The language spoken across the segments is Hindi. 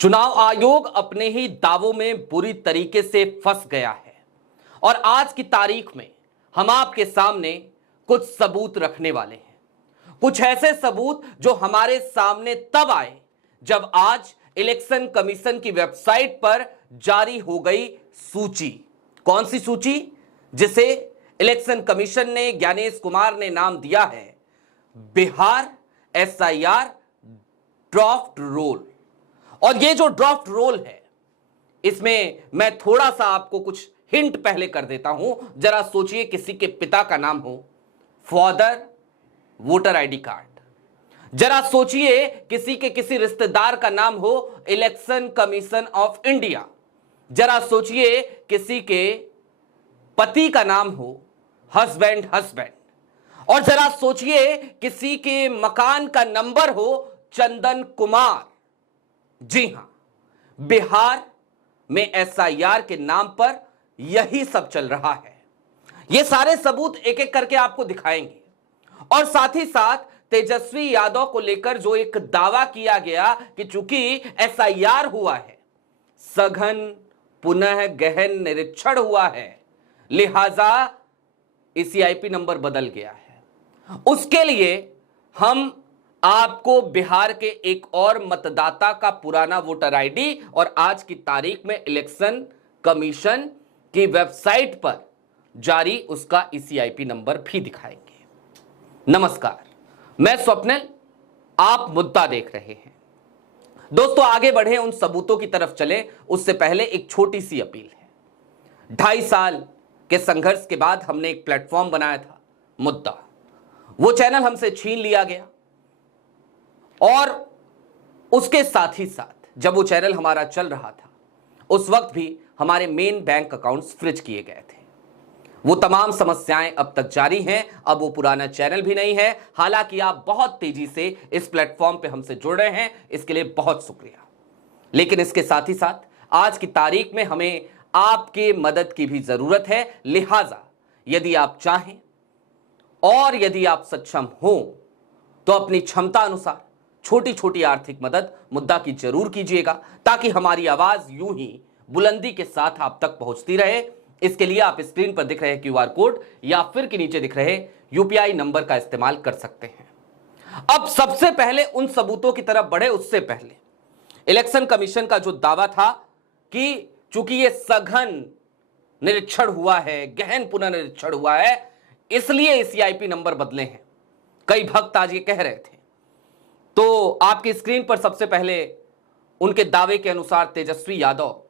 चुनाव आयोग अपने ही दावों में बुरी तरीके से फंस गया है और आज की तारीख में हम आपके सामने कुछ सबूत रखने वाले हैं। कुछ ऐसे सबूत जो हमारे सामने तब आए जब आज इलेक्शन कमीशन की वेबसाइट पर जारी हो गई सूची। कौन सी सूची? जिसे इलेक्शन कमीशन ने, ज्ञानेश कुमार ने नाम दिया है बिहार एसआईआर ड्राफ्ट रोल। और ये जो ड्राफ्ट रोल है, इसमें मैं थोड़ा सा आपको कुछ हिंट पहले कर देता हूं। जरा सोचिए, किसी के पिता का नाम हो फादर वोटर आईडी कार्ड। जरा सोचिए, किसी के किसी रिश्तेदार का नाम हो इलेक्शन कमीशन ऑफ इंडिया। जरा सोचिए, किसी के पति का नाम हो हस्बैंड। और जरा सोचिए, किसी के मकान का नंबर हो चंदन कुमार। जी हां, बिहार में एसआईआर के नाम पर यही सब चल रहा है। ये सारे सबूत एक एक करके आपको दिखाएंगे और साथ ही साथ तेजस्वी यादव को लेकर जो एक दावा किया गया कि चूंकि एसआईआर हुआ है, सघन पुनः गहन निरीक्षण हुआ है, लिहाजा ईसीआईपी नंबर बदल गया है। उसके लिए हम आपको बिहार के एक और मतदाता का पुराना वोटर आईडी और आज की तारीख में इलेक्शन कमीशन की वेबसाइट पर जारी उसका ईसीआईपी नंबर भी दिखाएंगे। नमस्कार, मैं स्वप्निल, आप मुद्दा देख रहे हैं। दोस्तों, आगे बढ़े, उन सबूतों की तरफ चले उससे पहले एक छोटी सी अपील है। 2.5 साल के संघर्ष के बाद हमने एक प्लेटफॉर्म बनाया था, मुद्दा। वो चैनल हमसे छीन लिया गया और उसके साथ ही साथ जब वो चैनल हमारा चल रहा था, उस वक्त भी हमारे मेन बैंक अकाउंट्स फ्रीज किए गए थे। वो तमाम समस्याएं अब तक जारी हैं। अब वो पुराना चैनल भी नहीं है। हालांकि आप बहुत तेजी से इस प्लेटफॉर्म पे हमसे जुड़ रहे हैं, इसके लिए बहुत शुक्रिया। लेकिन इसके साथ ही साथ आज की तारीख में हमें आपके मदद की भी जरूरत है। लिहाजा यदि आप चाहें और यदि आप सक्षम हो तो अपनी क्षमता अनुसार छोटी छोटी आर्थिक मदद मुद्दा की जरूर कीजिएगा, ताकि हमारी आवाज यूं ही बुलंदी के साथ आप तक पहुंचती रहे। इसके लिए आप स्क्रीन पर दिख रहे क्यूआर कोड या फिर के नीचे दिख रहे यूपीआई नंबर का इस्तेमाल कर सकते हैं। अब सबसे पहले उन सबूतों की तरफ बढ़े, उससे पहले इलेक्शन कमीशन का जो दावा था कि चूंकि ये सघन निरीक्षण हुआ है, गहन पुनर्निरीक्षण हुआ है, इसलिए ईसीआईपी नंबर बदले हैं। कई भक्त आज ये कह रहे थे। तो आपकी स्क्रीन पर सबसे पहले उनके दावे के अनुसार तेजस्वी यादव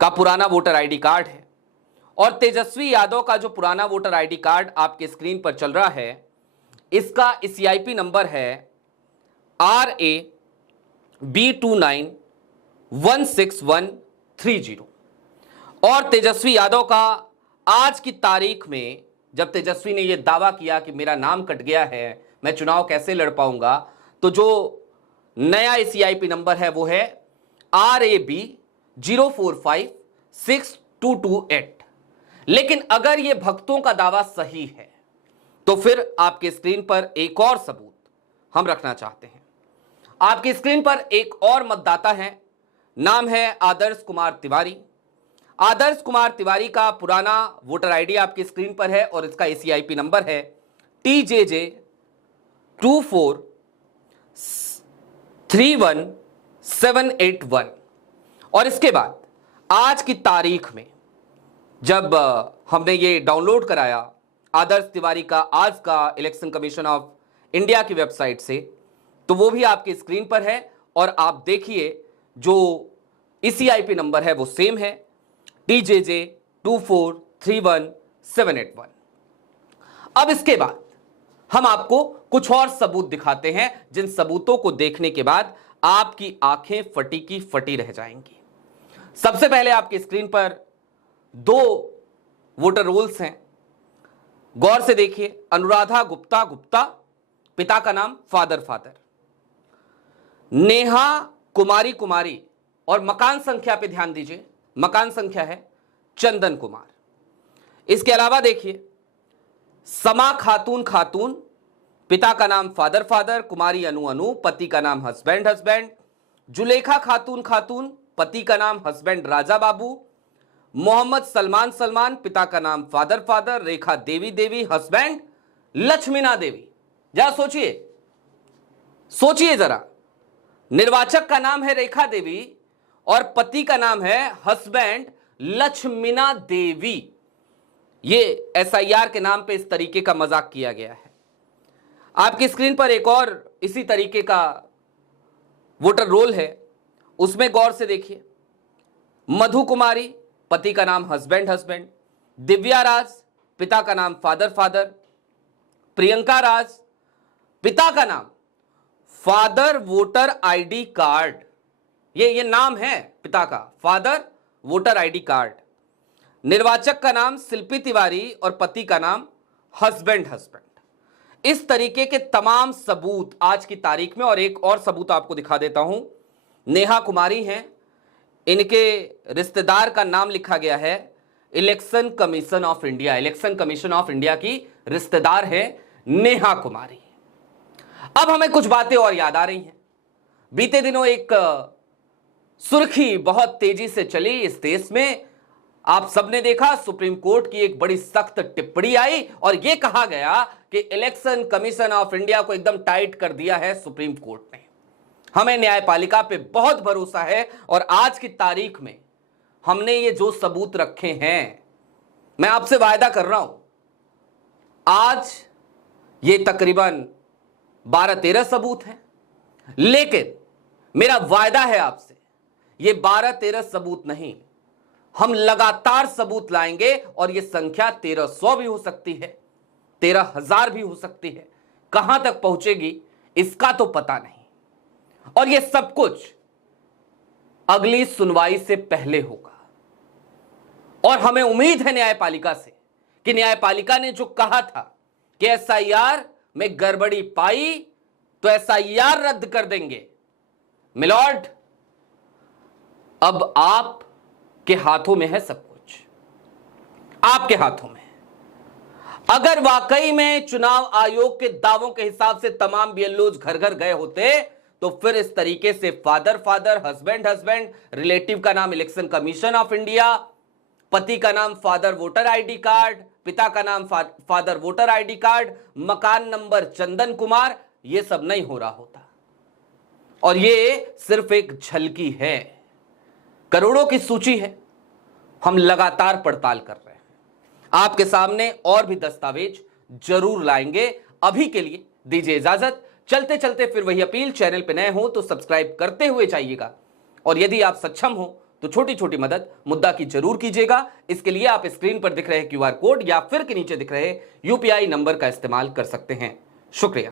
का पुराना वोटर आईडी कार्ड है और तेजस्वी यादव का जो पुराना वोटर आईडी कार्ड आपके स्क्रीन पर चल रहा है, इसका ईसीआईपी नंबर है RAB291630। और तेजस्वी यादव का आज की तारीख में, जब तेजस्वी ने यह दावा किया कि मेरा नाम कट गया है, मैं चुनाव कैसे लड़ पाऊंगा, तो जो नया ईसीआईपी नंबर है वो है RAB04562228। लेकिन अगर ये भक्तों का दावा सही है तो फिर आपकी स्क्रीन पर एक और सबूत हम रखना चाहते हैं। आपकी स्क्रीन पर एक और मतदाता है, नाम है आदर्श कुमार तिवारी। आदर्श कुमार तिवारी का पुराना वोटर आईडी आपकी स्क्रीन पर है और इसका ईसीआईपी नंबर है TJJ2431781। और इसके बाद आज की तारीख में जब हमने ये डाउनलोड कराया आदर्श तिवारी का आज का इलेक्शन कमीशन ऑफ इंडिया की वेबसाइट से, तो वो भी आपकी स्क्रीन पर है और आप देखिए जो ईसीआईपी नंबर है वो सेम है, TJJ2431781। अब इसके बाद हम आपको कुछ और सबूत दिखाते हैं, जिन सबूतों को देखने के बाद आपकी आंखें फटी की फटी रह जाएंगी। सबसे पहले आपकी स्क्रीन पर 2 वोटर रोल्स हैं, गौर से देखिए। अनुराधा गुप्ता, पिता का नाम फादर, नेहा कुमारी और मकान संख्या पे ध्यान दीजिए, मकान संख्या है चंदन कुमार। इसके अलावा देखिए समा खातून, पिता का नाम फादर, कुमारी अनु, पति का नाम हस्बैंड, जुलेखा खातून खातून, पति का नाम हस्बैंड राजा बाबू, मोहम्मद सलमान सलमान, पिता का नाम फादर फादर, रेखा देवी देवी, हस्बैंड लक्ष्मीना देवी। जरा सोचिए, सोचिए जरा, निर्वाचक का नाम है रेखा देवी और पति का नाम है हस्बैंड लक्ष्मीना देवी। ये एसआईआर के नाम पे इस तरीके का मजाक किया गया है। आपकी स्क्रीन पर एक और इसी तरीके का वोटर रोल है, उसमें गौर से देखिए। मधु कुमारी, पति का नाम हस्बैंड हस्बैंड, दिव्या राज, पिता का नाम फादर फादर, प्रियंका राज, पिता का नाम फादर वोटर आईडी कार्ड। ये नाम है पिता का, फादर वोटर आईडी कार्ड। निर्वाचक का नाम शिल्पी तिवारी और पति का नाम हस्बैंड हस्बैंड। इस तरीके के तमाम सबूत आज की तारीख में, और एक और सबूत आपको दिखा देता हूं। नेहा कुमारी हैं, इनके रिश्तेदार का नाम लिखा गया है election commission of India. Election commission of India की रिश्तेदार है नेहा कुमारी। अब हमें कुछ बातें और याद आ रही हैं। बीते दिनों एक सुर्खी बहुत तेजी से चली इस देश में। आप सबने देखा, सुप्रीम कोर्ट की एक बड़ी सख्त टिप्पणी आई और यह कहा गया कि इलेक्शन कमीशन ऑफ इंडिया को एकदम टाइट कर दिया है सुप्रीम कोर्ट ने। हमें न्यायपालिका पे बहुत भरोसा है और आज की तारीख में हमने ये जो सबूत रखे हैं, मैं आपसे वायदा कर रहा हूं, आज ये तकरीबन 12-13 सबूत हैं, लेकिन मेरा वायदा है आपसे, ये 12-13 सबूत नहीं, हम लगातार सबूत लाएंगे और ये संख्या 1300 भी हो सकती है, 13,000 भी हो सकती है। कहां तक पहुंचेगी इसका तो पता नहीं, और ये सब कुछ अगली सुनवाई से पहले होगा। और हमें उम्मीद है न्यायपालिका से कि न्यायपालिका ने जो कहा था कि एसआईआर में गड़बड़ी पाई तो एसआईआर रद्द कर देंगे। मिलॉर्ड, अब आप के हाथों में है सब कुछ, आपके हाथों में। अगर वाकई में चुनाव आयोग के दावों के हिसाब से तमाम बीएलओज घर घर गए होते तो फिर इस तरीके से father father, husband husband, relative का नाम इलेक्शन कमीशन ऑफ इंडिया, पति का नाम फादर वोटर आईडी कार्ड, पिता का नाम फादर वोटर आईडी कार्ड, मकान नंबर चंदन कुमार, यह सब नहीं हो रहा होता। और ये सिर्फ एक झलकी है, करोड़ों की सूची है। हम लगातार पड़ताल कर रहे हैं, आपके सामने और भी दस्तावेज जरूर लाएंगे। अभी के लिए दीजिए इजाजत। चलते चलते फिर वही अपील, चैनल पे नए हो तो सब्सक्राइब करते हुए जाइएगा, और यदि आप सक्षम हो तो छोटी छोटी मदद मुद्दा की जरूर कीजिएगा। इसके लिए आप स्क्रीन पर दिख रहे क्यूआर कोड या फिर के नीचे दिख रहे यूपीआई नंबर का इस्तेमाल कर सकते हैं। शुक्रिया।